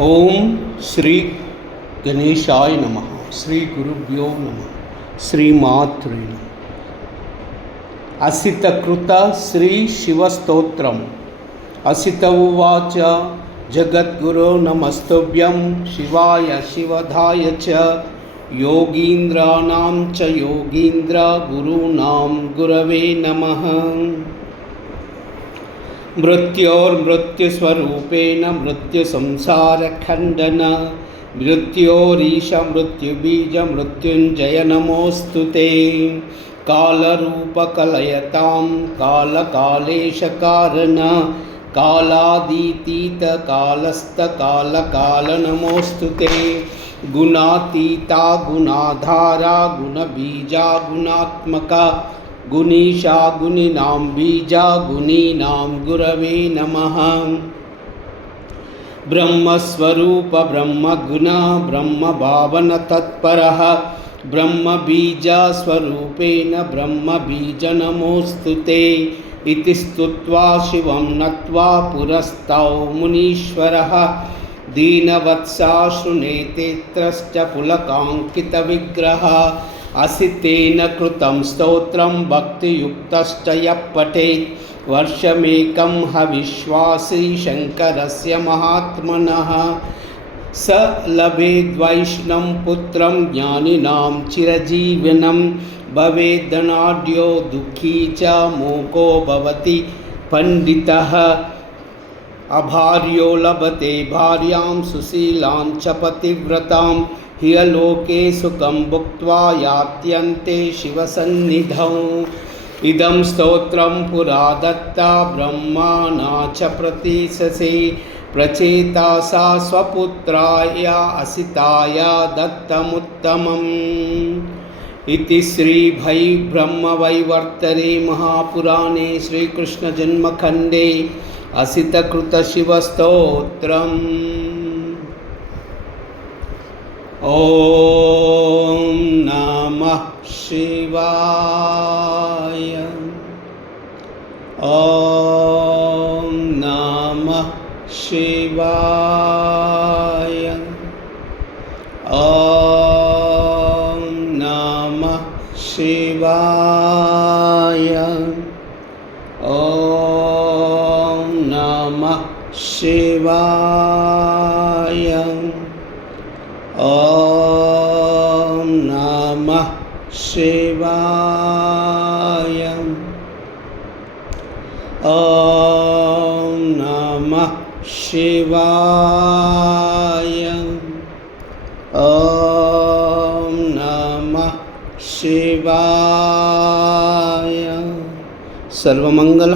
ओम श्री गणेशाय नमः। श्री गुरुभ्यो नमः। श्रीमात्रे नमः। असितकृत श्री शिवस्तोत्रम्। असित उवाच जगद्गुरो नमस्तुभ्यं शिवाय शिवधाय च योगीन्द्राणां च योगीन्द्र गुरूणां गुरवे नमः। मृत्योर्मृत्युस्वरूपेण मृत्युसंसारखण्डन मृत्योरीश मृत्युबीज मृत्युञ्जय नमोऽस्तु ते। कालरूपकलयतां कालकालेशकारण कालादीतीत कालस्थकालकाल नमोऽस्तु ते। गुणातीता गुणाधारा गुणबीजा गुणात्मका गुणीशा गुणिनां बीजा गुणीनां गुरवे नमः। ब्रह्मस्वरूप ब्रह्मगुण ब्रह्मभावन तत्परः ब्रह्मबीजस्वरूपेण ब्रह्मबीज नमोऽस्तु ते। इति स्तुत्वा शिवं नत्वा पुरस्तौ मुनीश्वरः दीनवत्सा शृणेतेऽत्रश्च पुलकाङ्कितविग्रहः। असितेन कृतं स्तोत्रं भक्तियुक्तश्च यः पठेत् वर्षमेकं हविश्वासी शङ्करस्य महात्मनः स लभेद्वैष्णं पुत्रं ज्ञानिनां चिरजीवनं भवेदनाढ्यो दुःखी च मूको भवति पण्डितः। अभार्यो लभते भार्यां सुशीलां च पतिव्रतां ह्यलोके सुखं भुक्त्वा यात्यन्ते शिवसन्निधौ। इदं स्तोत्रं पुरा दत्ता ब्रह्मणा च प्रतीशसे प्रचेता सा स्वपुत्राय असिताय दत्तमुत्तमम्। इति श्री ब्रह्मवैवर्तने महापुराणे श्रीकृष्णजन्मखण्डे असितकृतशिवस्तोत्रम्। ओम नमः शिवाय। ओम नमः शिवाय। ओम नमः शिवाय। ओम नमः शिवाय। ओम नमः शिवाय। ओम नमः शिवाय। ओम नमः शिवाय। सर्वमंगल।